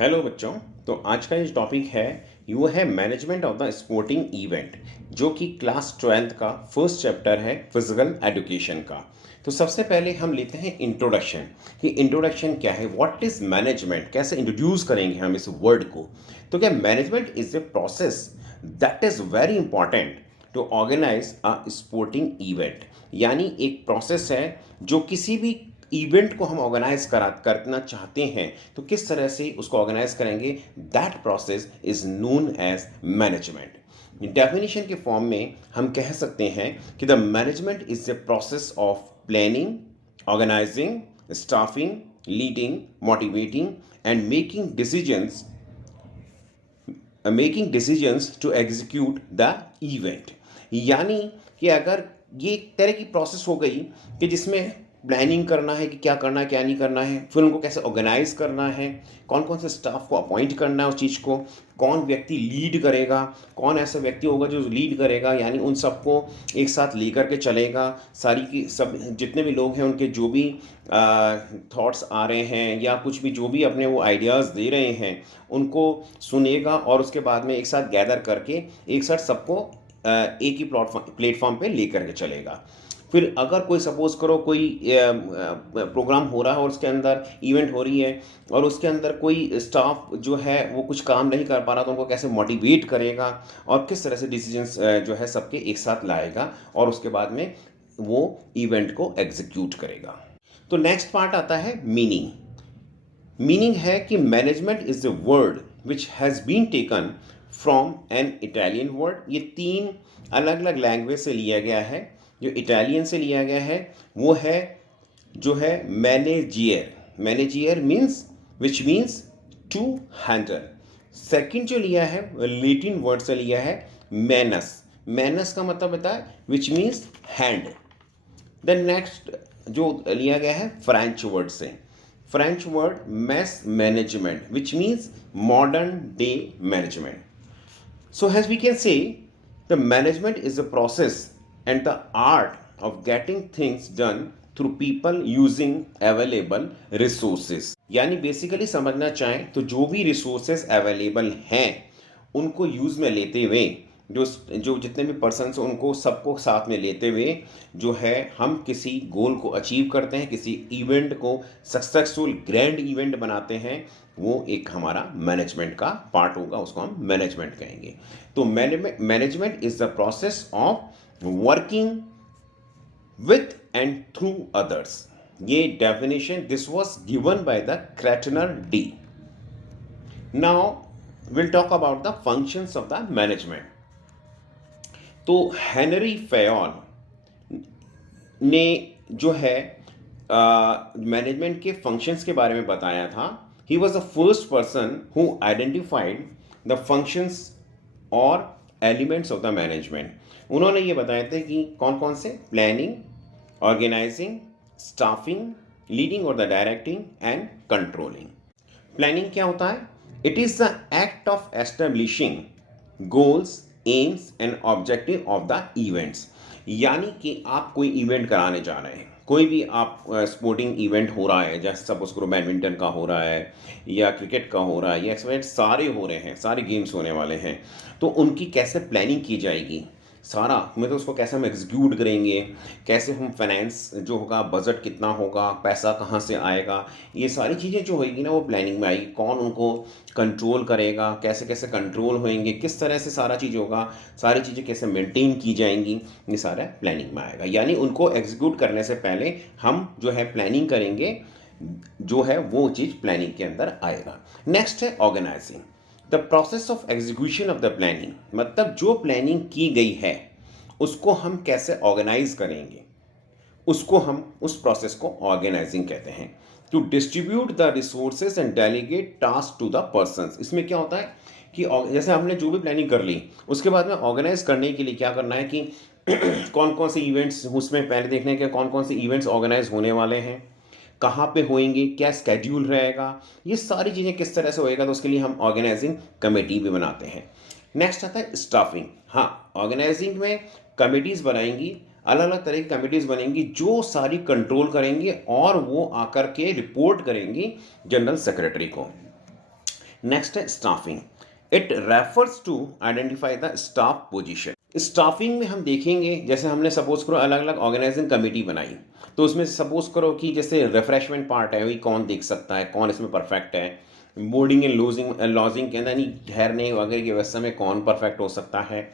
Hello बच्चों। तो आज का जो टॉपिक है वो है management of the sporting event, जो कि क्लास 12th का फर्स्ट चैप्टर है फिजिकल एजुकेशन का। तो सबसे पहले हम लेते हैं इंट्रोडक्शन कि इंट्रोडक्शन क्या है, व्हाट इज मैनेजमेंट, कैसे इंट्रोड्यूस करेंगे हम इस वर्ड को। तो क्या management is a process that is very important to organise a sporting event. यानी एक प्रोसेस है जो किसी भी इवेंट को हम ऑर्गेनाइज करना चाहते हैं तो किस तरह से उसको ऑर्गेनाइज करेंगे, that process is known as management. Definition के फॉर्म में हम कह सकते हैं कि the management is the process of planning, organising, staffing, leading, motivating and making decisions to execute the event. यानी कि अगर ये एक तरह की प्रोसेस हो गई कि जिसमें प्लानिंग करना है कि क्या करना है क्या नहीं करना है, फिर उनको कैसे ऑर्गेनाइज करना है, कौन कौन से स्टाफ को अपॉइंट करना है उस चीज़ को, कौन व्यक्ति लीड करेगा, कौन ऐसा व्यक्ति होगा जो लीड करेगा, यानी उन सबको एक साथ लेकर के चलेगा। सारी की सब जितने भी लोग हैं उनके जो भी थॉट्स आ रहे हैं या कुछ भी जो भी अपने वो आइडियाज़ दे रहे हैं उनको सुनेगा और उसके बाद में एक साथ गैदर करके एक साथ सबको एक ही प्लेटफॉर्म पे लेकर के चलेगा। फिर अगर कोई सपोज करो कोई प्रोग्राम हो रहा है और उसके अंदर इवेंट हो रही है और उसके अंदर कोई स्टाफ जो है वो कुछ काम नहीं कर पा रहा तो उनको कैसे मोटिवेट करेगा और किस तरह से डिसीजंस जो है सबके एक साथ लाएगा और उसके बाद में वो इवेंट को एग्जीक्यूट करेगा। तो नेक्स्ट पार्ट आता है मीनिंग। मीनिंग है कि management is the word which has been taken from an Italian word. ये तीन अलग अलग लैंग्वेज से लिया गया है। जो इटालियन से लिया गया है वो है जो है मैनेजियर। मैनेजियर means which means to handle. Second जो लिया है लैटिन वर्ड से लिया है मैनस। मैनस का मतलब होता है which means hand. Then next जो लिया गया है फ्रेंच वर्ड से, फ्रेंच वर्ड मैस management which means modern day management. So as we can say, the management is a process and the art of getting things done through people using available resources। यानी basically समझना चाहें तो जो भी resources available हैं उनको use में लेते हुए जो जो जितने भी पर्सन्स उनको सबको साथ में लेते हुए जो है हम किसी गोल को अचीव करते हैं, किसी इवेंट को सक्सेसफुल ग्रैंड इवेंट बनाते हैं, वो एक हमारा मैनेजमेंट का पार्ट होगा, उसको हम मैनेजमेंट कहेंगे। तो management is the process of working with and through others. ये definition this was given by the Kreitner D. Now will talk about the functions of the management. तो हेनरी फेयोल ने जो है मैनेजमेंट के functions के बारे में बताया था। He was the first person who identified the functions और एलिमेंट्स ऑफ द मैनेजमेंट। उन्होंने ये बताया था कि कौन कौन से, प्लानिंग, ऑर्गेनाइजिंग, स्टाफिंग, लीडिंग और the directing and controlling. Planning क्या होता है? It is the act of establishing goals, AIIMS and objective of the events. यानी कि आप कोई इवेंट कराने जा रहे हैं, कोई भी आप स्पोर्टिंग इवेंट हो रहा है, जैसे सपोज करो बैडमिंटन का हो रहा है या क्रिकेट का हो रहा है या एक्सरसाइज, सारे हो रहे हैं, सारे गेम्स होने वाले हैं, तो उनकी कैसे प्लानिंग की जाएगी, सारा मतलब उसको कैसे हम एग्जीक्यूट करेंगे, कैसे हम फाइनेंस जो होगा, बजट कितना होगा, पैसा कहाँ से आएगा, ये सारी चीज़ें जो होगी ना वो प्लानिंग में आएगी। कौन उनको कंट्रोल करेगा, कैसे कैसे कंट्रोल होएंगे, किस तरह से सारा चीज़ होगा, सारी चीज़ें कैसे मेंटेन की जाएंगी, ये सारा प्लानिंग में आएगा। यानी उनको एग्जीक्यूट करने से पहले हम जो है प्लानिंग करेंगे, जो है वो चीज़ प्लानिंग के अंदर आएगा। नेक्स्ट है organising, the process of execution of the planning. मतलब जो प्लानिंग की गई है उसको हम कैसे ऑर्गेनाइज करेंगे, उसको हम उस प्रोसेस को ऑर्गेनाइजिंग कहते हैं। To distribute the resources and delegate task to the persons. इसमें क्या होता है कि जैसे हमने जो भी प्लानिंग कर ली उसके बाद में ऑर्गेनाइज करने के लिए क्या करना है कि कौन कौन से इवेंट्स, उसमें पहले देखने के कौन कौन से इवेंट्स ऑर्गेनाइज होने वाले हैं, कहाँ पे होएंगे, क्या स्केड्यूल रहेगा, ये सारी चीज़ें किस तरह से होएगा, तो उसके लिए हम ऑर्गेनाइजिंग कमेटी भी बनाते हैं। नेक्स्ट आता है स्टाफिंग। हाँ, ऑर्गेनाइजिंग में कमेटीज़ बनाएंगी, अलग अलग तरह की कमेटीज़ बनेंगी जो सारी कंट्रोल करेंगे और वो आकर के रिपोर्ट करेंगी जनरल सेक्रेटरी को। नेक्स्ट है staffing. It refers to identify the staff position. Staffing में हम देखेंगे, जैसे हमने सपोज करो अलग अलग ऑर्गेनाइजिंग कमेटी बनाई, तो उसमें सपोज करो कि जैसे रिफ्रेशमेंट पार्ट है, वही कौन देख सकता है, कौन इसमें परफेक्ट है। बोर्डिंग एंड लॉजिंग के अंदर यानी ठहरने वगैरह की व्यवस्था में कौन परफेक्ट हो सकता है।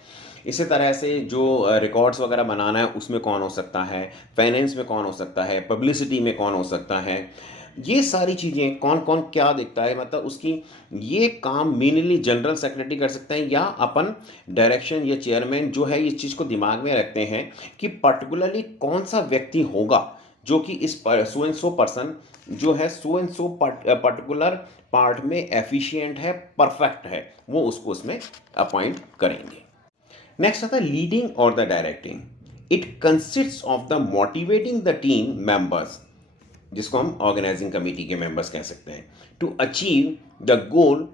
इसी तरह से जो रिकॉर्ड्स वगैरह बनाना है उसमें कौन हो सकता है, फाइनेंस में कौन हो सकता है, पब्लिसिटी में कौन हो सकता है। ये सारी चीज़ें कौन कौन क्या देखता है, मतलब उसकी ये काम मेनली जनरल सेक्रेटरी कर सकते हैं, या अपन डायरेक्शन या चेयरमैन जो है इस चीज़ को दिमाग में रखते हैं कि पर्टिकुलरली कौन सा व्यक्ति होगा जो कि इस सो एंड सो पर्सन जो है so and so particular part में एफिशिएंट है, परफेक्ट है, वो उसको उसमें अपॉइंट करेंगे। नेक्स्ट आता है लीडिंग और the directing. It consist of the motivating the team members, जिसको हम ऑर्गेनाइजिंग कमेटी के मेंबर्स कह सकते हैं, to achieve the goal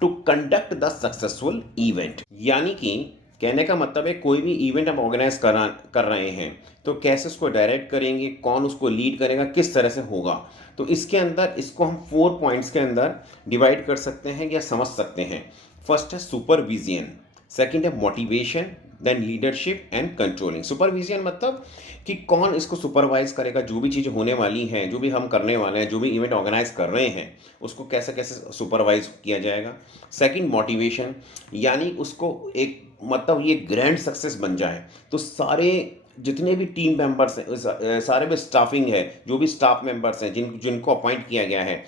to conduct the successful event. यानी कि कहने का मतलब है कोई भी इवेंट हम ऑर्गेनाइज कर रहे हैं तो कैसे उसको डायरेक्ट करेंगे, कौन उसको लीड करेगा, किस तरह से होगा। तो इसके अंदर इसको हम 4 पॉइंट्स के अंदर डिवाइड कर सकते हैं या समझ सकते हैं। फर्स्ट है सुपरविजन, सेकंड है motivation, then leadership and controlling. Supervision मतलब कि कौन इसको सुपरवाइज करेगा, जो भी चीज़ होने वाली हैं, जो भी हम करने वाले हैं, जो भी इवेंट ऑर्गेनाइज कर रहे हैं उसको कैसे कैसे सुपरवाइज किया जाएगा। सेकंड मोटिवेशन, यानी उसको एक मतलब ये ग्रैंड सक्सेस बन जाए तो सारे जितने भी टीम मेंबर्स हैं, सारे भी स्टाफिंग है, जो भी स्टाफ मेंबर्स हैं जिनको अपॉइंट किया गया है,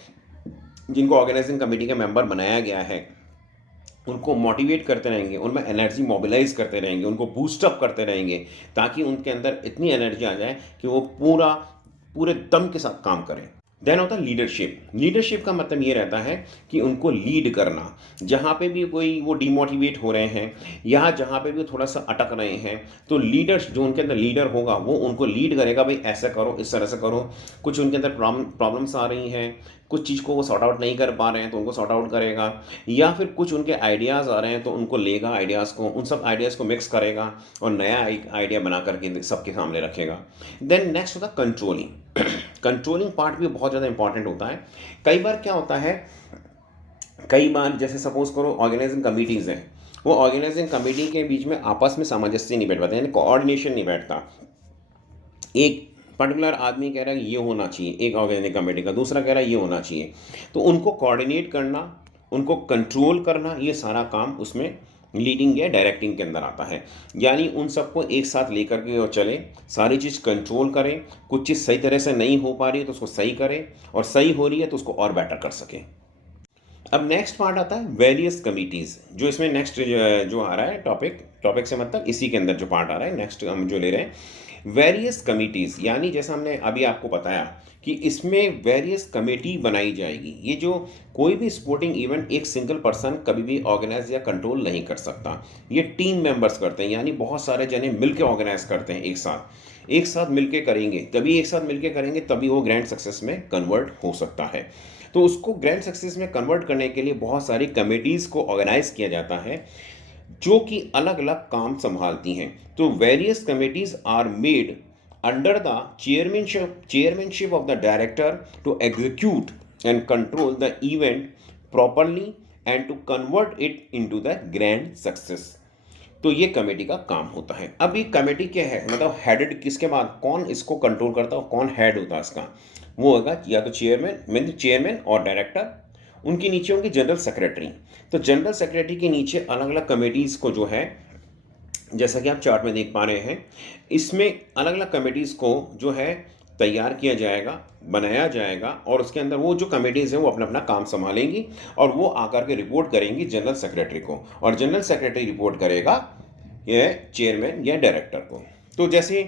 जिनको ऑर्गेनाइजिंग कमेटी का मेंबर बनाया गया है, उनको मोटिवेट करते रहेंगे, उनमें एनर्जी मोबिलाइज करते रहेंगे, उनको बूस्टअप करते रहेंगे, ताकि उनके अंदर इतनी एनर्जी आ जाए कि वो पूरे दम के साथ काम करें। देन होता है लीडरशिप। लीडरशिप का मतलब ये रहता है कि उनको लीड करना, जहाँ पे भी कोई वो डिमोटिवेट हो रहे हैं या जहाँ पे भी थोड़ा सा अटक रहे हैं, तो लीडर्स जो उनके अंदर लीडर होगा वो उनको लीड करेगा, भाई ऐसा करो, इस तरह से करो। कुछ उनके अंदर प्रॉब्लम्स आ रही हैं, कुछ चीज़ को वो सॉर्ट आउट नहीं कर पा रहे हैं तो उनको सॉर्ट आउट करेगा, या फिर कुछ उनके आइडियाज़ आ रहे हैं तो उनको लेगा आइडियाज़ को, उन सब आइडियाज़ को मिक्स करेगा और नया एक आइडिया बना करके सबके सामने रखेगा। देन नेक्स्ट होता है कंट्रोलिंग। कंट्रोलिंग पार्ट भी बहुत ज़्यादा इंपॉर्टेंट होता है। कई बार क्या होता है, कई बार जैसे सपोज करो ऑर्गेनाइजिंग कमिटीज़ हैं, वो ऑर्गेनाइजिंग कमेटी के बीच में आपस में सामंजस्य नहीं बैठ पाता, यानी कोऑर्डिनेशन नहीं बैठता। एक पर्टिकुलर आदमी कह रहा है ये होना चाहिए एक ऑर्गेनाइजिंग कमेटी का, दूसरा कह रहा है ये होना चाहिए, तो उनको कोऑर्डिनेट करना, उनको कंट्रोल करना, ये सारा काम उसमें लीडिंग या डायरेक्टिंग के अंदर आता है। यानी उन सबको एक साथ लेकर के वो चले, सारी चीज़ कंट्रोल करें, कुछ चीज़ सही तरह से नहीं हो पा रही है तो उसको सही करें, और सही हो रही है तो उसको और बेटर कर सकें। अब नेक्स्ट पार्ट आता है वेरियस कमिटीज़, जो इसमें नेक्स्ट जो आ रहा है टॉपिक से मतलब इसी के अंदर जो पार्ट आ रहा है नेक्स्ट हम जो ले रहे हैं वेरियस कमिटीज़, यानी जैसा हमने अभी आपको बताया कि इसमें वेरियस कमेटी बनाई जाएगी। ये जो कोई भी स्पोर्टिंग इवेंट एक सिंगल पर्सन कभी भी ऑर्गेनाइज या कंट्रोल नहीं कर सकता, ये टीम मेंबर्स करते हैं, यानी बहुत सारे जने मिलकर ऑर्गेनाइज करते हैं, एक साथ मिलके करेंगे, तभी एक साथ मिलके करेंगे तभी वो ग्रैंड सक्सेस में कन्वर्ट हो सकता है। तो उसको ग्रैंड सक्सेस में कन्वर्ट करने के लिए बहुत सारी कमेटीज़ को ऑर्गेनाइज किया जाता है जो कि अलग अलग काम संभालती हैं। तो various committees are made under the chairmanship of the director to execute and control the event properly and to convert it into the grand success. तो ये कमेटी का काम होता है। अब ये कमेटी क्या है, मतलब हेडेड किसके बाद, कौन इसको कंट्रोल करता है, कौन हेड होता है इसका, वो होगा या तो चेयरमैन और डायरेक्टर, उनके नीचे होंगे जनरल सेक्रेटरी। तो जनरल सेक्रेटरी के नीचे अलग अलग कमेटीज़ को जो है, जैसा कि आप चार्ट में देख पा रहे हैं, इसमें अलग अलग कमेटीज़ को जो है तैयार किया जाएगा, बनाया जाएगा, और उसके अंदर वो जो कमेटीज़ हैं वो अपना अपना काम संभालेंगी और वो आकर के रिपोर्ट करेंगी जनरल सेक्रेटरी को, और जनरल सेक्रेटरी रिपोर्ट करेगा ये चेयरमैन या डायरेक्टर को। तो जैसे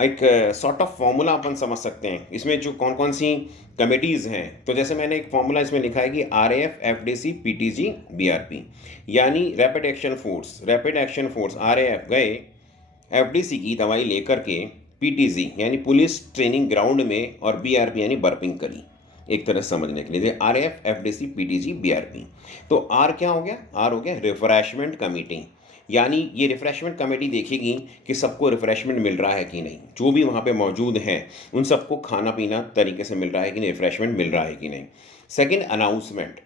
एक सॉर्ट ऑफ फॉर्मूला अपन समझ सकते हैं इसमें जो कौन कौन सी कमेटीज़ हैं। तो जैसे मैंने एक फॉर्मूला इसमें लिखा है कि RAF FDC PTG BRP, यानी रैपिड एक्शन फोर्स RAF गए FDC की दवाई लेकर के PTG यानी पुलिस ट्रेनिंग ग्राउंड में, और BRP यानी बर्पिंग करी, एक तरह से समझने के लिए RAF FDC PTG BRP। तो R क्या हो गया, R हो गया रिफ्रेशमेंट कमेटी, यानी ये रिफ़्रेशमेंट कमेटी देखेगी कि सबको रिफ़्रेशमेंट मिल रहा है कि नहीं, जो भी वहाँ पे मौजूद हैं उन सबको खाना पीना तरीके से मिल रहा है कि नहीं, रिफ़्रेशमेंट मिल रहा है कि नहीं। सेकंड अनाउंसमेंट,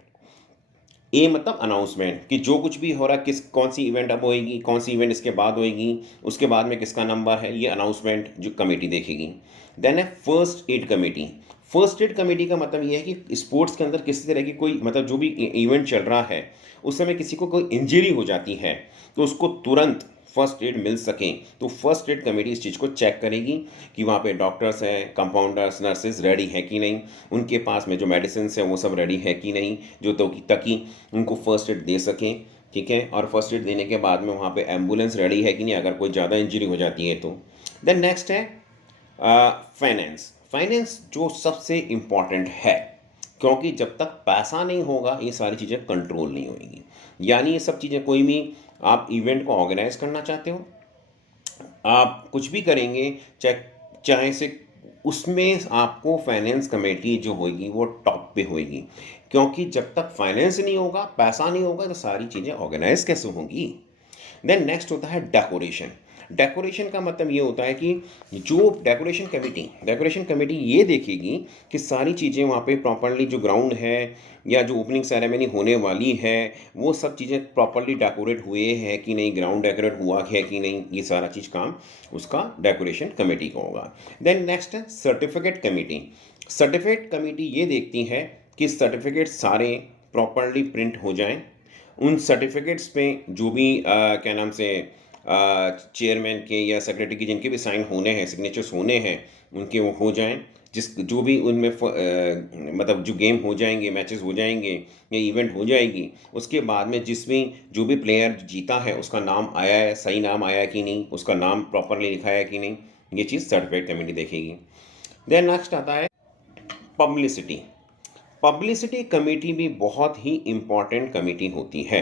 ए मतलब अनाउंसमेंट कि जो कुछ भी हो रहा है, किस कौन सी इवेंट अब होएगी, कौन सी इवेंट इसके बाद होएगी, उसके बाद में किसका नंबर है, ये अनाउंसमेंट जो कमेटी देखेगी। देन है first aid committee. First aid committee का मतलब ये है कि स्पोर्ट्स के अंदर किसी तरह की कोई मतलब जो भी इवेंट चल रहा है उस समय किसी को कोई इंजरी हो जाती है तो उसको तुरंत फर्स्ट एड मिल सके, तो फर्स्ट एड कमेटी इस चीज़ को चेक करेगी कि वहाँ पे डॉक्टर्स हैं, कंपाउंडर्स, नर्सेज रेडी है कि नहीं, उनके पास में जो मेडिसिन है वो सब रेडी है कि नहीं, जो तो ताकि उनको फर्स्ट एड दे सकें। ठीक है, और फर्स्ट एड देने के बाद में वहाँ पे एम्बुलेंस रेडी है कि नहीं अगर कोई ज़्यादा इंजरी हो जाती है तो। देन नेक्स्ट है फाइनेंस। फाइनेंस जो सबसे इम्पॉर्टेंट है, क्योंकि जब तक पैसा नहीं होगा ये सारी चीज़ें कंट्रोल नहीं होंगी। यानी ये सब चीज़ें, कोई भी आप इवेंट को ऑर्गेनाइज करना चाहते हो, आप कुछ भी करेंगे, चाहे चाहे से उसमें आपको फाइनेंस कमेटी जो होगी वो टॉप पे होगी, क्योंकि जब तक फाइनेंस नहीं होगा, पैसा नहीं होगा, तो सारी चीज़ें ऑर्गेनाइज कैसे होंगी। देन नेक्स्ट होता है डेकोरेशन। डेकोरेशन का मतलब ये होता है कि जो डेकोरेशन कमेटी ये देखेगी कि सारी चीज़ें वहाँ पे प्रॉपरली, जो ग्राउंड है या जो ओपनिंग सेरेमनी होने वाली है वो सब चीज़ें प्रॉपरली डेकोरेट हुए हैं कि नहीं, ग्राउंड डेकोरेट हुआ है कि नहीं, ये सारा चीज़ काम उसका डेकोरेशन कमेटी का होगा। देन नेक्स्ट है सर्टिफिकेट कमेटी। सर्टिफिकेट कमेटी ये देखती है कि सर्टिफिकेट सारे प्रॉपरली प्रिंट हो जाएं, उन सर्टिफिकेट्स पे जो भी क्या नाम से चेयरमैन के या सेक्रेटरी के जिनके भी साइन होने हैं, सिग्नेचर्स होने हैं, उनके वो हो जाएं। जिस जो भी उनमें मतलब जो गेम हो जाएंगे, मैचेस हो जाएंगे या इवेंट हो जाएगी, उसके बाद में जिसमें जो भी प्लेयर जीता है उसका नाम आया है, सही नाम आया है कि नहीं, उसका नाम प्रॉपरली लिखा है कि नहीं, ये चीज़ सर्टिफिकेट कमेटी देखेगी। देन नेक्स्ट आता है पब्लिसिटी। पब्लिसिटी कमेटी भी बहुत ही इम्पॉर्टेंट कमेटी होती है।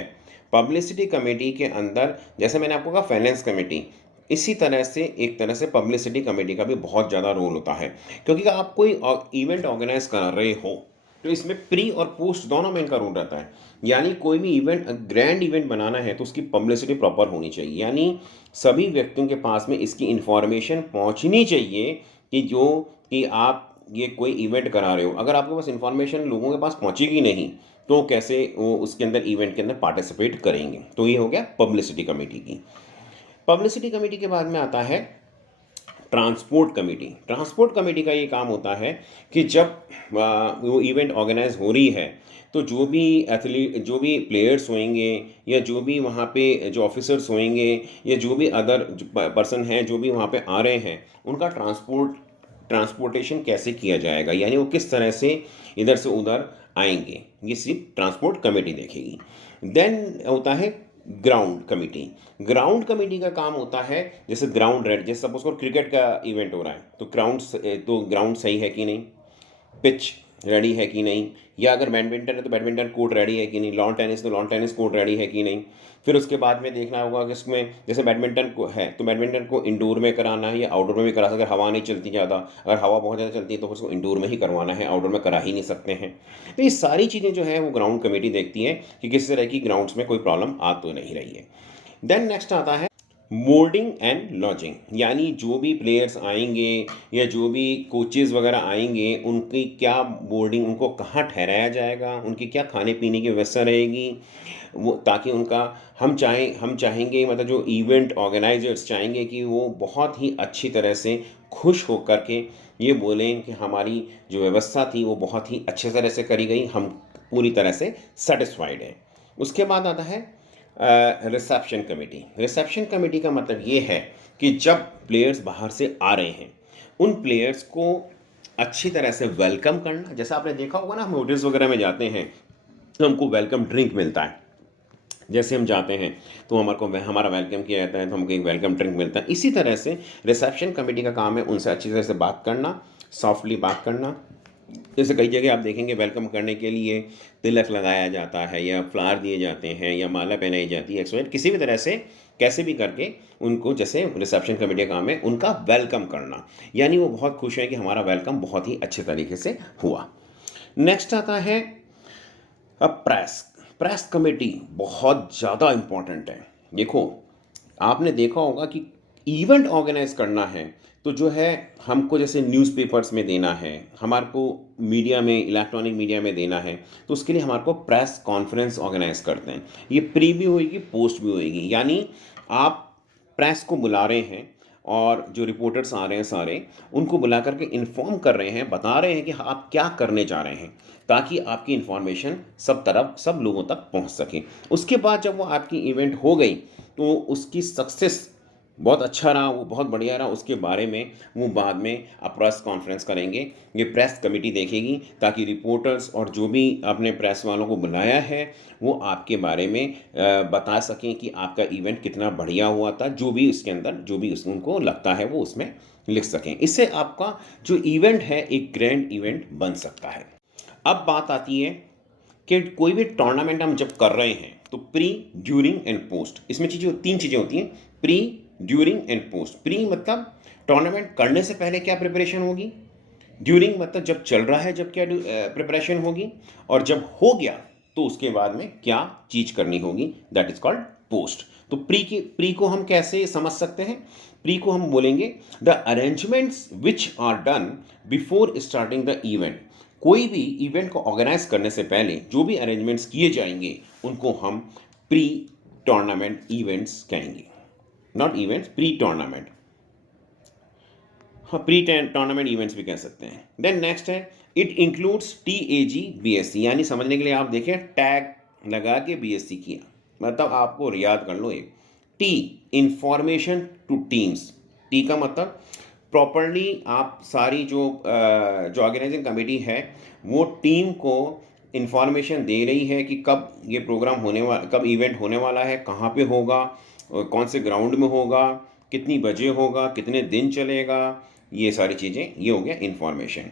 पब्लिसिटी कमेटी के अंदर, जैसे मैंने आपको कहा फाइनेंस कमेटी, इसी तरह से एक तरह से पब्लिसिटी कमेटी का भी बहुत ज़्यादा रोल होता है, क्योंकि अगर आप कोई इवेंट ऑर्गेनाइज कर रहे हो तो इसमें प्री और पोस्ट दोनों में इनका रोल रहता है। यानी कोई भी इवेंट, ग्रैंड इवेंट बनाना है तो उसकी पब्लिसिटी प्रॉपर होनी चाहिए, यानी सभी व्यक्तियों के पास में इसकी इंफॉर्मेशन पहुंचनी चाहिए कि जो कि आप ये कोई इवेंट करा रहे हो। अगर आपके पास इन्फॉर्मेशन लोगों के पास पहुंचेगी नहीं तो कैसे वो उसके अंदर इवेंट के अंदर पार्टिसिपेट करेंगे। तो ये हो गया पब्लिसिटी कमेटी की। पब्लिसिटी कमेटी के बाद में आता है ट्रांसपोर्ट कमेटी। ट्रांसपोर्ट कमेटी का ये काम होता है कि जब वो इवेंट ऑर्गेनाइज हो रही है तो जो भी एथलीट, जो भी प्लेयर्स होंगे या जो भी वहाँ पे जो ऑफिसर्स होंगे या जो भी अदर पर्सन हैं जो भी वहाँ पे आ रहे हैं, उनका ट्रांसपोर्टेशन कैसे किया जाएगा, यानी वो किस तरह से इधर से उधर आएंगे, ये सिर्फ ट्रांसपोर्ट कमेटी देखेगी। देन होता है ग्राउंड कमेटी। ग्राउंड कमेटी का काम होता है, जैसे ग्राउंड रेड, जैसे सपोज करो क्रिकेट का इवेंट हो रहा है तो ग्राउंड सही है कि नहीं, पिच रेडी है कि नहीं, या अगर बैडमिंटन है तो बैडमिंटन कोर्ट रेडी है कि नहीं, लॉन टेनिस तो लॉन टेनिस कोर्ट रेडी है कि नहीं। फिर उसके बाद में देखना होगा कि इसमें जैसे बैडमिंटन को है तो बैडमिंटन को इंडोर में कराना है या आउटडोर में भी करा सकते हैं, अगर हवा नहीं चलती ज़्यादा, अगर हवा बहुत ज़्यादा चलती है तो उसको इंडोर में ही करवाना है, आउटडोर में करा ही नहीं सकते हैं। तो ये सारी चीज़ें जो है वो ग्राउंड कमेटी देखती है कि किस तरह की ग्राउंड्स में कोई प्रॉब्लम आ तो नहीं रही है। देन नेक्स्ट आता है बोर्डिंग एंड लॉजिंग, यानी जो भी प्लेयर्स आएंगे या जो भी कोचेज़ वगैरह आएंगे उनकी क्या बोर्डिंग, उनको कहाँ ठहराया जाएगा, उनकी क्या खाने पीने की व्यवस्था रहेगी, वो ताकि उनका हम चाहेंगे मतलब जो इवेंट ऑर्गेनाइजर्स चाहेंगे कि वो बहुत ही अच्छी तरह से खुश हो कर के ये बोलें कि हमारी जो व्यवस्था थी वो बहुत ही अच्छे तरह से करी गई, हम पूरी तरह से सेटिस्फाइड हैं। उसके बाद आता है रिसेप्शन कमेटी। रिसेप्शन कमेटी का मतलब ये है कि जब प्लेयर्स बाहर से आ रहे हैं उन प्लेयर्स को अच्छी तरह से वेलकम करना। जैसा आपने देखा होगा ना, हम होटल्स वगैरह में जाते हैं तो हमको वेलकम ड्रिंक मिलता है, जैसे हम जाते हैं तो हमारा वेलकम किया जाता है तो हमको एक वेलकम ड्रिंक मिलता है। इसी तरह से रिसेप्शन कमेटी का काम है उनसे अच्छी तरह से बात करना, सॉफ्टली बात करना। जैसे कई जगह आप देखेंगे वेलकम करने के लिए तिलक लगाया जाता है या फ्लावर दिए जाते हैं या माला पहनाई जाती है, एक्सवाइट किसी भी तरह से कैसे भी करके उनको, जैसे रिसेप्शन कमेटी का काम है उनका वेलकम करना, यानी वो बहुत खुश हैं कि हमारा वेलकम बहुत ही अच्छे तरीके से हुआ। नेक्स्ट आता है अब प्रेस कमेटी, बहुत ज़्यादा इम्पॉर्टेंट है। देखो, आपने देखा होगा कि इवेंट ऑर्गेनाइज करना है तो जो है हमको जैसे न्यूज़पेपर्स में देना है, हमारे को मीडिया में, इलेक्ट्रॉनिक मीडिया में देना है, तो उसके लिए हमारे को प्रेस कॉन्फ्रेंस ऑर्गेनाइज करते हैं। ये प्री भी होएगी, पोस्ट भी होएगी, यानी आप प्रेस को बुला रहे हैं और जो रिपोर्टर्स आ रहे हैं सारे, उनको बुला करके इन्फॉर्म कर रहे हैं, बता रहे हैं कि आप क्या करने जा रहे हैं, ताकि आपकी इन्फॉर्मेशन सब तरफ, सब लोगों तक पहुंच सके। उसके बाद जब वो आपकी इवेंट हो गई, तो उसकी सक्सेस बहुत अच्छा रहा, वो बहुत बढ़िया रहा, उसके बारे में वो बाद में प्रेस कॉन्फ्रेंस करेंगे। ये प्रेस कमेटी देखेगी, ताकि रिपोर्टर्स और जो भी आपने प्रेस वालों को बुलाया है वो आपके बारे में बता सकें कि आपका इवेंट कितना बढ़िया हुआ था, जो भी इसके अंदर जो भी उनको लगता है वो उसमें लिख सकें। इससे आपका जो इवेंट है एक ग्रैंड इवेंट बन सकता है। अब बात आती है कि कोई भी टूर्नामेंट हम जब कर रहे हैं तो प्री, ड्यूरिंग एंड पोस्ट, इसमें तीन चीज़ें होती हैं, pre, during and post. Pre मतलब टूर्नामेंट करने से पहले क्या प्रिपरेशन होगी, ड्यूरिंग मतलब जब चल रहा है जब क्या प्रिपरेशन होगी, और जब हो गया तो उसके बाद में क्या चीज़ करनी होगी, दैट इज कॉल्ड पोस्ट। तो प्री को हम कैसे समझ सकते हैं? प्री को हम बोलेंगे the arrangements which are done before starting the event. कोई भी इवेंट को ऑर्गेनाइज करने से पहले जो भी अरेंजमेंट्स किए जाएंगे उनको हम प्री टूर्नामेंट इवेंट्स कहेंगे, नॉट इवेंट्स, प्री टूर्नामेंट। हाँ, प्री टूर्नामेंट इवेंट्स भी कह सकते हैं। देन नेक्स्ट है इट इंक्लूड्स TAG BSc, यानी समझने के लिए आप देखें टैग लगा के BSc किया, मतलब आपको याद कर लो। एक T, information two teams. T का मतलब प्रॉपरली आप सारी जो ऑर्गेनाइजिंग कमेटी है वो टीम को इंफॉर्मेशन दे रही है कि कब ये प्रोग्राम होने वाला, कब इवेंट होने वाला है, कहाँ पे होगा, कौन से ग्राउंड में होगा, कितनी बजे होगा, कितने दिन चलेगा, ये सारी चीज़ें, ये हो गया इन्फॉर्मेशन।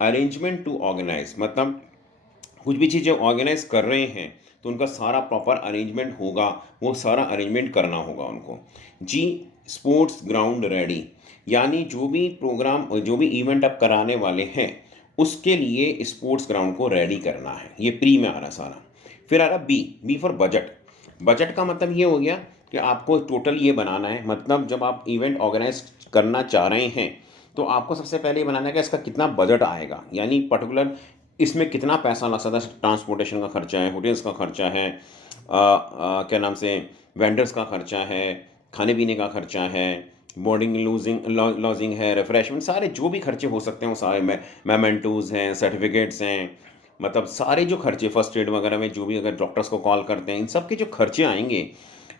अरेंजमेंट टू ऑर्गेनाइज, मतलब कुछ भी चीज़ें ऑर्गेनाइज कर रहे हैं तो उनका सारा प्रॉपर अरेंजमेंट होगा, वो सारा अरेंजमेंट करना होगा उनको। स्पोर्ट्स ग्राउंड रेडी, यानी जो भी प्रोग्राम, जो भी इवेंट आप कराने वाले हैं उसके लिए स्पोर्ट्स ग्राउंड को रेडी करना है। ये प्री में आ रहा सारा। फिर आ रहा बी फॉर बजट। बजट का मतलब ये हो गया कि आपको टोटल ये बनाना है, मतलब जब आप इवेंट ऑर्गेनाइज करना चाह रहे हैं तो आपको सबसे पहले ये बनाना है कि इसका कितना बजट आएगा, यानी पर्टिकुलर इसमें कितना पैसा लग सकता है। ट्रांसपोर्टेशन का खर्चा है, होटल्स का खर्चा है, क्या नाम से, वेंडर्स का खर्चा है, खाने पीने का खर्चा है, बोर्डिंग लॉजिंग है, रिफ्रेशमेंट, सारे जो भी खर्चे हो सकते हैं वो सारे मेमेंटोज हैं, सर्टिफिकेट्स हैं, मतलब सारे जो खर्चे फर्स्ट एड वगैरह में, जो भी अगर डॉक्टर्स को कॉल करते हैं, इन सब के जो खर्चे आएंगे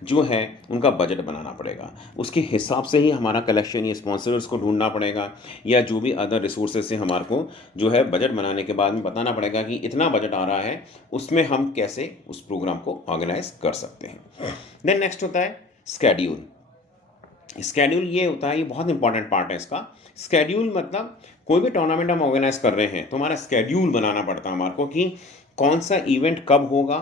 जो है उनका बजट बनाना पड़ेगा। उसके हिसाब से ही हमारा कलेक्शन या स्पॉन्सर्स को ढूंढना पड़ेगा, या जो भी अदर रिसोर्सेज से हमारे को जो है बजट बनाने के बाद में बताना पड़ेगा कि इतना बजट आ रहा है, उसमें हम कैसे उस प्रोग्राम को ऑर्गेनाइज कर सकते हैं। देन नेक्स्ट होता है स्केड्यूल। स्केड्यूल ये होता है, ये बहुत इंपॉर्टेंट पार्ट है इसका। स्केड्यूल मतलब कोई भी टूर्नामेंट हम ऑर्गेनाइज कर रहे हैं तो हमारा स्केड्यूल बनाना पड़ता है हमारे को, कि कौन सा इवेंट कब होगा,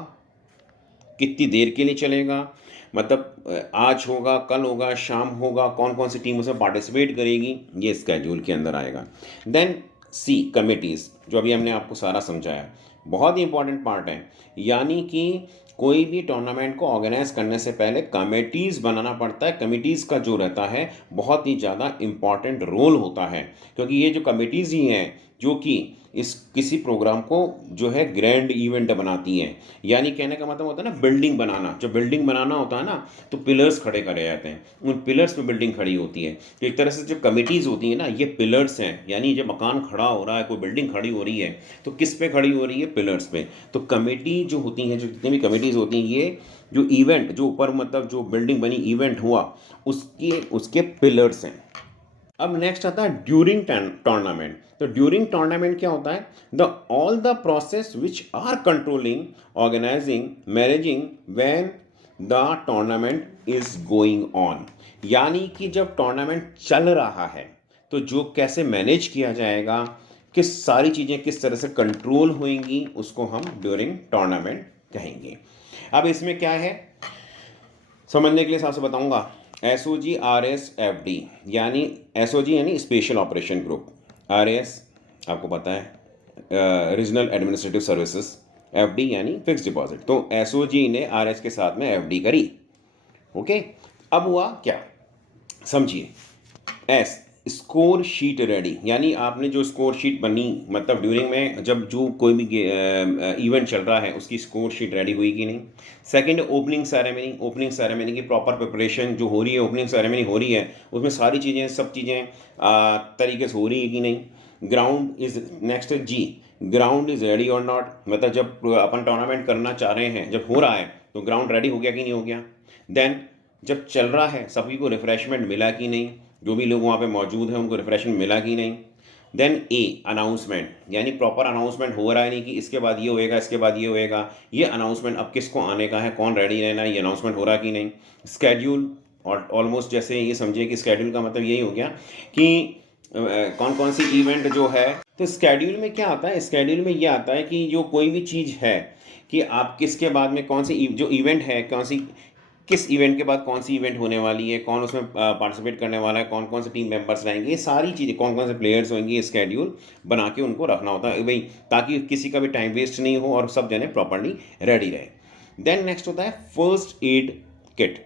कितनी देर के लिए चलेगा, मतलब आज होगा, कल होगा, शाम होगा, कौन कौन सी टीम उसमें पार्टिसिपेट करेगी, ये स्केड्यूल के अंदर आएगा। देन सी, कमिटीज़, जो अभी हमने आपको सारा समझाया, बहुत ही इंपॉर्टेंट पार्ट है। यानी कि कोई भी टूर्नामेंट को ऑर्गेनाइज करने से पहले कमिटीज़ बनाना पड़ता है। कमिटीज़ का जो रहता है बहुत ही ज़्यादा इम्पॉर्टेंट रोल होता है, क्योंकि ये जो कमिटीज़ ही हैं जो कि इस किसी प्रोग्राम को जो है ग्रैंड इवेंट बनाती हैं। यानी कहने का मतलब होता है ना, बिल्डिंग बनाना, जब बिल्डिंग बनाना होता है ना तो पिलर्स खड़े करे जाते हैं, उन पिलर्स पे बिल्डिंग खड़ी होती है। तो एक तरह से जो कमिटीज़ होती हैं ना, ये पिलर्स हैं, यानी जब मकान खड़ा हो रहा है, कोई बिल्डिंग खड़ी हो रही है तो किस पे खड़ी हो रही है, पिलर्स पे। तो कमेटी जो होती हैं, जो जितनी भी कमिटीज़ होती हैं, ये जो इवेंट, जो ऊपर मतलब जो बिल्डिंग बनी, इवेंट हुआ, उसके पिलर्स हैं। अब नेक्स्ट आता है ड्यूरिंग टूर्नामेंट। तो ड्यूरिंग टूर्नामेंट क्या होता है, the all the process which are controlling, organising, managing when the tournament is going on. यानी कि जब टूर्नामेंट चल रहा है तो जो कैसे मैनेज किया जाएगा, किस सारी चीज़ें किस तरह से कंट्रोल होंगी, उसको हम ड्यूरिंग टूर्नामेंट कहेंगे। अब इसमें क्या है समझने के लिए साफ से बताऊंगा। SOG, RS, FD, यानी SOG यानी स्पेशल ऑपरेशन ग्रुप, RS आपको पता है रीजनल एडमिनिस्ट्रेटिव सर्विसेज, FD यानी फिक्स डिपॉजिट। तो SOG ने RS के साथ में FD करी। ओके, अब हुआ क्या समझिए। स्कोर शीट रेडी, यानी आपने जो स्कोर शीट बनी, मतलब ड्यूरिंग में जब जो कोई भी इवेंट चल रहा है उसकी स्कोर शीट रेडी हुई कि नहीं। Second, opening ceremony, opening ceremony की प्रॉपर प्रिपरेशन जो हो रही है, ओपनिंग सेरेमनी हो रही है उसमें सारी चीज़ें, सब चीज़ें तरीके से हो रही है कि नहीं। Ground is next, G ground is ready और नॉट, मतलब जब अपन टूर्नामेंट करना चाह रहे हैं, जब हो रहा है तो ग्राउंड रेडी हो गया कि नहीं हो गया। देन जब चल रहा है सभी को रिफ्रेशमेंट मिला कि नहीं, जो भी लोग वहाँ पे मौजूद हैं उनको रिफ्रेशमेंट मिला कि नहीं। देन ए, अनाउंसमेंट, यानी प्रॉपर अनाउंसमेंट हो रहा है नहीं कि इसके बाद ये होएगा, इसके बाद ये होएगा, ये अनाउंसमेंट अब किसको आने का है, कौन रेडी रहना है, ये अनाउंसमेंट हो रहा कि नहीं। स्केड्यूल, और ऑलमोस्ट जैसे ये समझिए कि स्केड्यूल का मतलब यही हो गया कि कौन कौन सी इवेंट जो है। तो स्केड्यूल में क्या आता है, स्केड्यूल में ये आता है कि जो कोई भी चीज़ है कि आप किसके बाद में कौन सी जो इवेंट है, कौन सी किस इवेंट के बाद कौन सी इवेंट होने वाली है, कौन उसमें पार्टिसिपेट करने वाला है, कौन कौन से टीम मेंबर्स रहेंगे, ये सारी चीज़ें, कौन कौन से प्लेयर्स होंगे, ये स्केड्यूल बना के उनको रखना होता है भाई, ताकि किसी का भी टाइम वेस्ट नहीं हो और सब जने प्रॉपरली रेडी रहे। देन नेक्स्ट होता है फर्स्ट एड किट,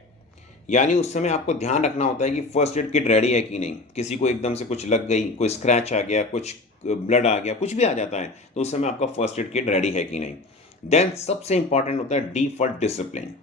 यानी उस समय आपको ध्यान रखना होता है कि फर्स्ट एड किट रेडी है कि नहीं। किसी को एकदम से कुछ लग गई, कोई स्क्रैच आ गया, कुछ ब्लड आ गया, कुछ भी आ जाता है, तो उस समय आपका फर्स्ट एड किट रेडी है कि नहीं। देन सबसे इंपॉर्टेंट होता है डी फॉर डिसिप्लिन।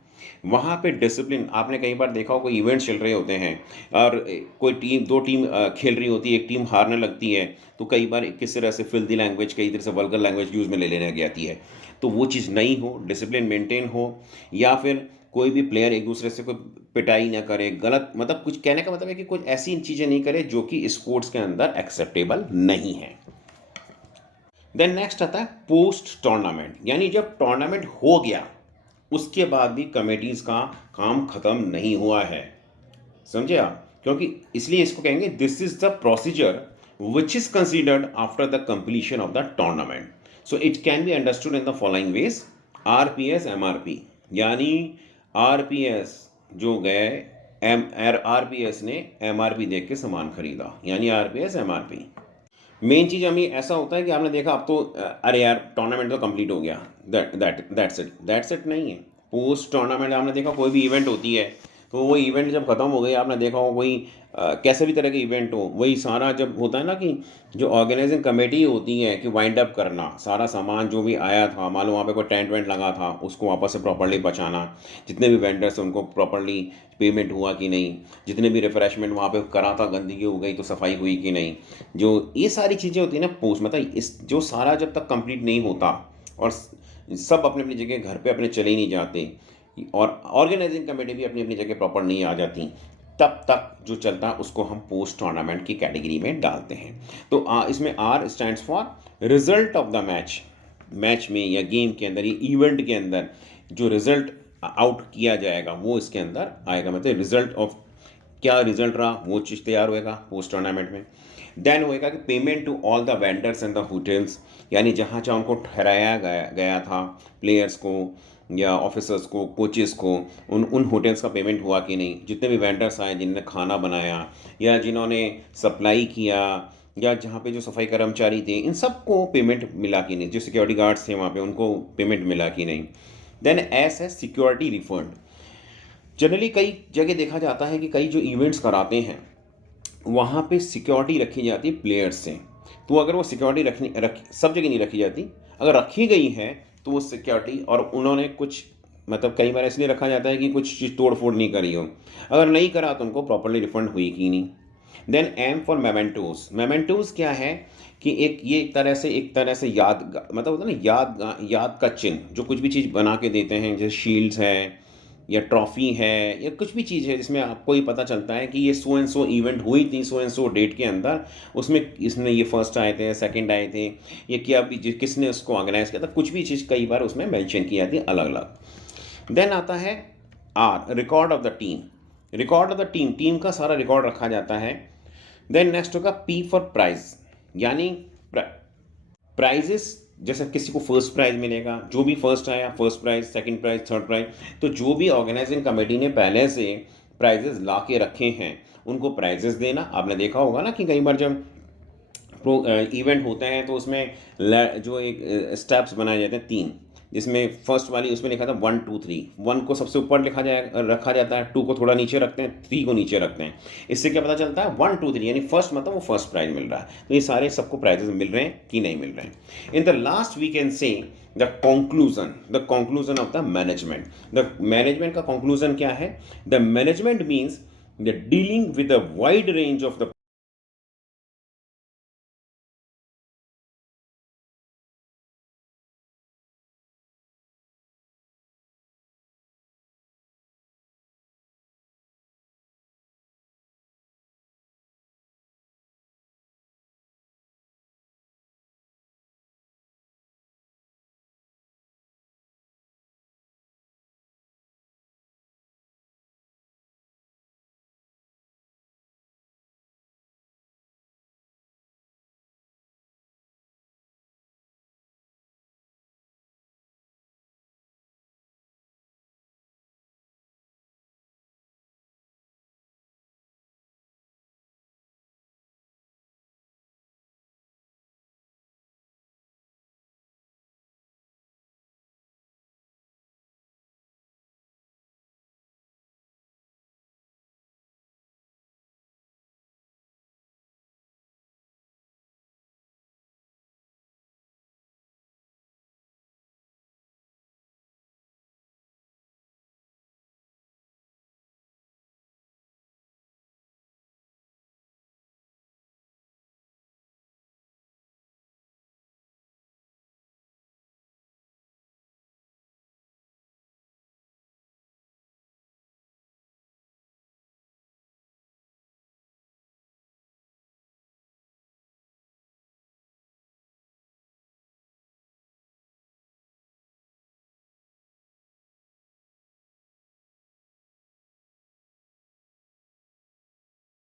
वहाँ पे डिसिप्लिन, आपने कई बार देखा हो कोई इवेंट चल रहे होते हैं और कोई टीम, दो टीम खेल रही होती है, एक टीम हारने लगती है तो कई बार किस तरह से फिल्दी लैंग्वेज, कई तरह से वल्गर लैंग्वेज यूज़ में ले लेने जाती है। तो वो चीज़ नहीं हो, डिसिप्लिन मेंटेन हो, या फिर कोई भी प्लेयर एक दूसरे से कोई पिटाई ना करे, गलत, मतलब कुछ कहने का मतलब है कि कुछ ऐसी चीज़ें नहीं करे जो कि स्पोर्ट्स के अंदर एक्सेप्टेबल नहीं है। देन नेक्स्ट आता है पोस्ट टूर्नामेंट, यानी जब टूर्नामेंट हो गया उसके बाद भी कमेटीज़ का काम ख़त्म नहीं हुआ है, समझे आप, क्योंकि इसलिए इसको कहेंगे this is the procedure which is considered after the completion of the tournament. So it can be understood in the following veg. RPS, MRP, यानी आरपीएस जो गए, आरपीएस ने एमआरपी देख के सामान खरीदा, यानी आरपीएस एमआरपी। मेन चीज़ हमें ऐसा होता है कि आपने देखा अब तो अरे यार टूर्नामेंट तो कंप्लीट हो गया, दैट्स इट नहीं है। पोस्ट टूर्नामेंट आपने देखा कोई भी इवेंट होती है तो वो इवेंट जब ख़त्म हो गई, आपने देखा हो कोई कैसे भी तरह के इवेंट हो, वही सारा जब होता है ना कि जो ऑर्गेनाइजिंग कमेटी होती है कि वाइंड अप करना, सारा सामान जो भी आया था, मान लो वहाँ पे कोई टेंट वेंट लगा था उसको वापस से प्रॉपर्ली बचाना, जितने भी वेंडर्स उनको प्रॉपर्ली पेमेंट हुआ कि नहीं, जितने भी रिफ्रेशमेंट वहाँ पे करा था, गंदगी हो गई तो सफाई हुई कि नहीं, जो ये सारी चीज़ें होती है ना पोस्ट, मतलब इस जो सारा जब तक कंप्लीट नहीं होता और सब अपनी अपनी जगह घर पे अपने चले ही नहीं जाते और ऑर्गेनाइजिंग कमेटी भी अपनी अपनी जगह प्रॉपर नहीं आ जाती, तब तक जो चलता है उसको हम पोस्ट टूर्नामेंट की कैटेगरी में डालते हैं। तो इसमें R stands for result of the match, match में या गेम के अंदर, ये इवेंट के अंदर जो रिजल्ट आउट किया जाएगा वो इसके अंदर आएगा, मतलब रिजल्ट ऑफ क्या रिजल्ट रहा वो चीज़ तैयार होएगा पोस्ट टूर्नामेंट में। देन होएगा कि payment to all the vendors and the hotels, यानी जहाँ जहाँ उनको ठहराया गया था प्लेयर्स को या ऑफिसर्स को, कोचेस को, उन होटल्स का पेमेंट हुआ कि नहीं, जितने भी वेंडर्स आए जिन्होंने खाना बनाया या जिन्होंने सप्लाई किया या जहाँ पे जो सफाई कर्मचारी थे, इन सबको पेमेंट मिला कि नहीं, जो सिक्योरिटी गार्ड्स थे वहाँ पे उनको पेमेंट मिला कि नहीं। देन एस है सिक्योरिटी रिफंड। जनरली कई जगह देखा जाता है कि कई जो इवेंट्स कराते हैं वहाँ पे सिक्योरिटी रखी जाती है प्लेयर्स से, तो अगर वो सिक्योरिटी सब जगह नहीं रखी जाती, अगर रखी गई है तो वो सिक्योरिटी, और उन्होंने कुछ, मतलब कई बार इसलिए रखा जाता है कि कुछ चीज़ तोड़ फोड़ नहीं करी हो, अगर नहीं करा तो उनको प्रॉपरली रिफंड हुई कि नहीं। Then M for mementos. Mementos क्या है कि एक तरह से याद, मतलब होता है ना याद का चिन्ह, जो कुछ भी चीज़ बना के देते हैं, जैसे शील्ड्स है या ट्रॉफ़ी है या कुछ भी चीज़ है जिसमें आपको ही पता चलता है कि ये सो एंड सो इवेंट हुई थी सो एंड सो डेट के अंदर, उसमें इसमें ये फर्स्ट आए थे, सेकंड आए थे, ये क्या भी किसने उसको ऑर्गेनाइज किया था, कुछ भी चीज़ कई बार उसमें मेंशन की जाती है अलग अलग। देन आता है R, record of the team. Record of the team, team का सारा रिकॉर्ड रखा जाता है। देन नेक्स्ट होगा पी फॉर प्राइज, यानी प्राइजेस, जैसे किसी को फर्स्ट प्राइज़ मिलेगा, जो भी फर्स्ट आया first prize, second prize, third prize, तो जो भी ऑर्गेनाइजिंग कमेटी ने पहले से प्राइजेस ला के रखे हैं उनको प्राइजेस देना। आपने देखा होगा ना कि कई बार जब इवेंट होते हैं तो उसमें जो एक स्टेप्स बनाए जाते हैं 3, जिसमें फर्स्ट वाली उसमें लिखा था 1 2 3। 1 को सबसे ऊपर रखा जाता है, 2 को थोड़ा नीचे रखते हैं, 3 को नीचे रखते हैं। इससे क्या पता चलता है 1 2 3 यानी फर्स्ट मतलब वो फर्स्ट प्राइज मिल रहा है। तो ये सारे सबको प्राइजेस मिल रहे हैं कि नहीं मिल रहे हैं। In the last we can say the conclusion of the management. The management का कंक्लूजन क्या है? The management means the dealing with a wide range of the